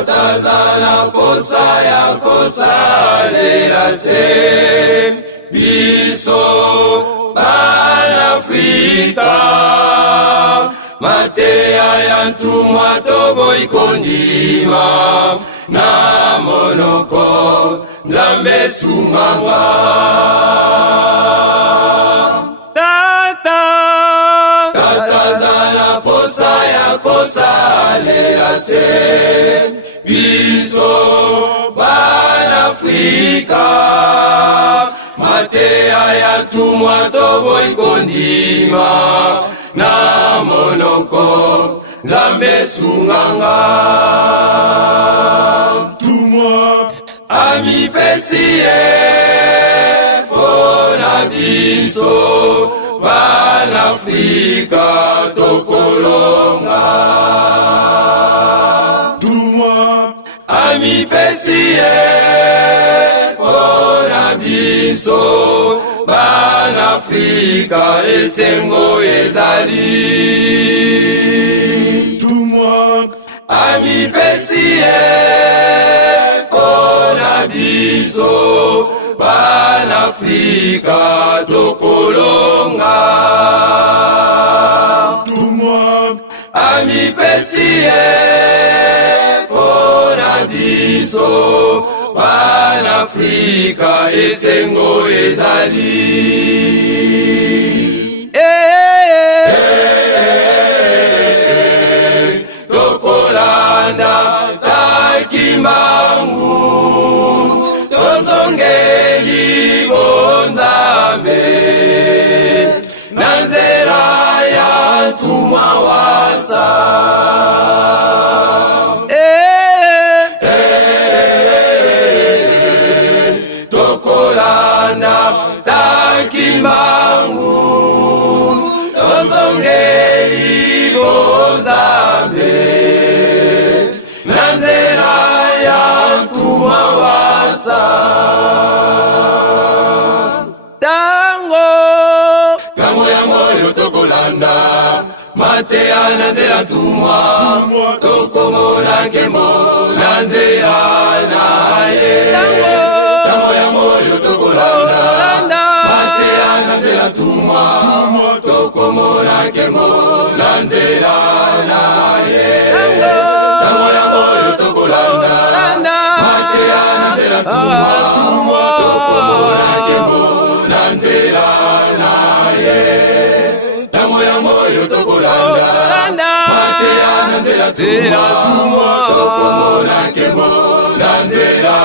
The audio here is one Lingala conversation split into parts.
Tatazana posa ya kosalela se biso Pan-Afrika. Mateya ya ntumwa toboyi kondima na monoko Nzambe sunganga. Tatazana posa ya kosalela se biso Pan-Afrika. Mateya ya ntumwa toboyi kondima na monoko Nzambe sunganga. Tumwa amipesi ye pona biso Pan-Afrika tokolonga. Tumwa amipesi ye pona biso Pan-Afrika esengo ezali. Tumwa amipesi ye pona biso Pan-Afrika tokolonga. Tumwa amipesi ye pona biso Pan-Afrika esengo ezali. Tokolanda takimbangu tozongeli bonzambe na nzela ya ntumwa wasa. Tokolanda takimbangu tozongeli bonzambe na nzela ya ntumwa wasa. Tango ya moyo tokolanda mateya na nzela ntumwa tokomona nkembo na nzela naye. Tango ya moyo tokolanda mateya na nzela ntumwa tokomona nkembo na nzela naye. Tango ya moyo tokolanda mateya na nzela ntumwa tokomona nkembo na nzela naye. Tango ya moyo tokolanda mateya na nzela ntumwa tokomona nkembo na nzela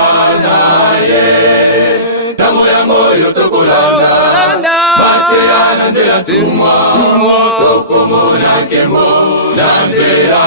naye. Tango ya moyo tokolanda mateya na nzela ntumwa tokomona nkembo na nzela